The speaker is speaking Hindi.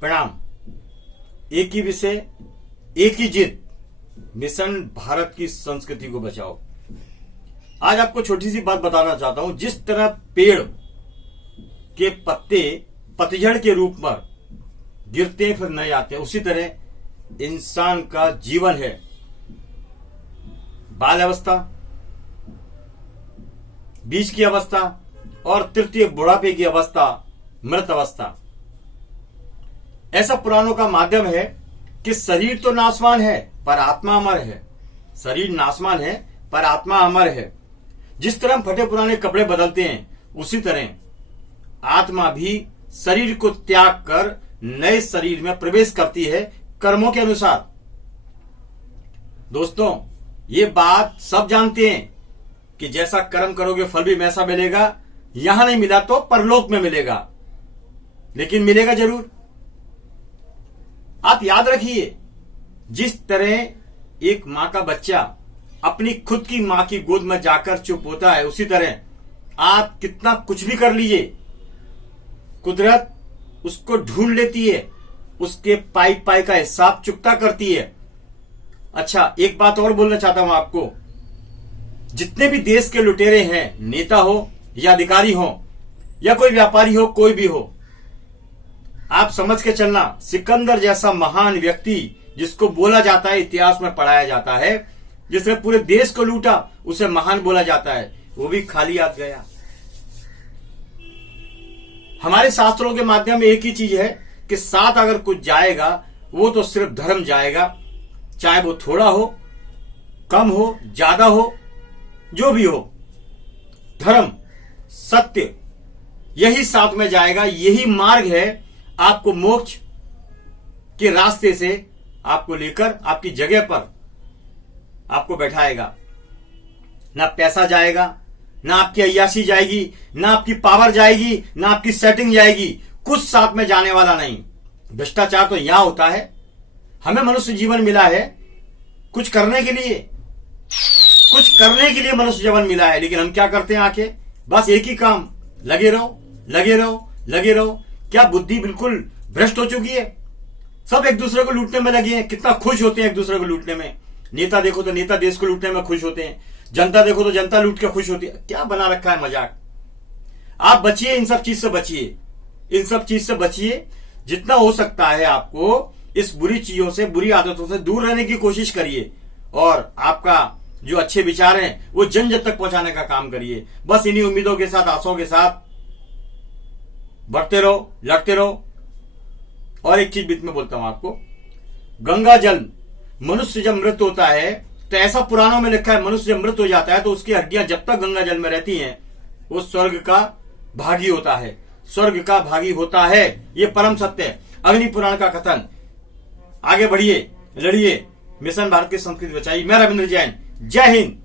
प्रणाम। एक ही विषय, एक ही जिद, मिशन भारत की संस्कृति को बचाओ। आज आपको छोटी सी बात बताना चाहता हूं। जिस तरह पेड़ के पत्ते पतझड़ के रूप में गिरते हैं फिर नए आते हैं, उसी तरह इंसान का जीवन है। बाल अवस्था, बीज की अवस्था और तृतीय बुढ़ापे की अवस्था, मृत अवस्था। ऐसा पुराणों का माध्यम है कि शरीर तो नाशवान है पर आत्मा अमर है। शरीर नाशवान है पर आत्मा अमर है। जिस तरह हम फटे पुराने कपड़े बदलते हैं, उसी तरह आत्मा भी शरीर को त्याग कर नए शरीर में प्रवेश करती है कर्मों के अनुसार। दोस्तों, ये बात सब जानते हैं कि जैसा कर्म करोगे फल भी वैसा मिलेगा। यहां नहीं मिला तो परलोक में मिलेगा, लेकिन मिलेगा जरूर। आप याद रखिए, जिस तरह एक मां का बच्चा अपनी खुद की मां की गोद में जाकर चुप होता है, उसी तरह आप कितना कुछ भी कर लीजिए, कुदरत उसको ढूंढ लेती है, उसके पाई पाई का हिसाब चुकता करती है। अच्छा, एक बात और बोलना चाहता हूं आपको। जितने भी देश के लुटेरे हैं, नेता हो या अधिकारी हो या कोई व्यापारी हो, कोई भी हो, आप समझ के चलना, सिकंदर जैसा महान व्यक्ति जिसको बोला जाता है, इतिहास में पढ़ाया जाता है, जिसने पूरे देश को लूटा, उसे महान बोला जाता है, वो भी खाली हाथ गया। हमारे शास्त्रों के माध्यम में एक ही चीज है कि साथ अगर कुछ जाएगा वो तो सिर्फ धर्म जाएगा, चाहे वो थोड़ा हो, कम हो, ज्यादा हो, जो भी हो। धर्म, सत्य, यही साथ में जाएगा। यही मार्ग है आपको मोक्ष के रास्ते से आपको लेकर आपकी जगह पर आपको बैठाएगा। ना पैसा जाएगा, ना आपकी अय्याशी जाएगी, ना आपकी पावर जाएगी, ना आपकी सेटिंग जाएगी। कुछ साथ में जाने वाला नहीं। भ्रष्टाचार तो यहां होता है। हमें मनुष्य जीवन मिला है कुछ करने के लिए, कुछ करने के लिए मनुष्य जीवन मिला है, लेकिन हम क्या करते हैं? आके बस एक ही काम, लगे रहो, लगे रहो, लगे रहो। क्या बुद्धि बिल्कुल भ्रष्ट हो चुकी है? सब एक दूसरे को लूटने में लगे हैं। कितना खुश होते हैं एक दूसरे को लूटने में। नेता देखो तो नेता देश को लूटने में खुश होते हैं, जनता देखो तो जनता लूट के खुश होती है। क्या बना रखा है मजाक। आप बचिए, इन सब चीज से बचिए, इन सब चीज से बचिए। जितना हो सकता है आपको इस बुरी चीजों से, बुरी आदतों से दूर रहने की कोशिश करिए, और आपका जो अच्छे विचार हैं वो जन जन तक पहुंचाने का काम करिए। बस इन्हीं उम्मीदों के साथ, आशाओं के साथ बढ़ते रहो, लड़ते रहो। और एक चीज बीच में बोलता हूं आपको, गंगा जल, मनुष्य जब मृत होता है तो ऐसा पुराणों में लिखा है, मनुष्य जब मृत हो जाता है तो उसकी हड्डियां जब तक गंगा जल में रहती हैं वो स्वर्ग का भागी होता है, स्वर्ग का भागी होता है। ये परम सत्य है, अग्नि पुराण का कथन। आगे बढ़िए, लड़िए, मिशन भारत की संस्कृति बचाइए। मैं रविंद्र जैन, जय हिंद।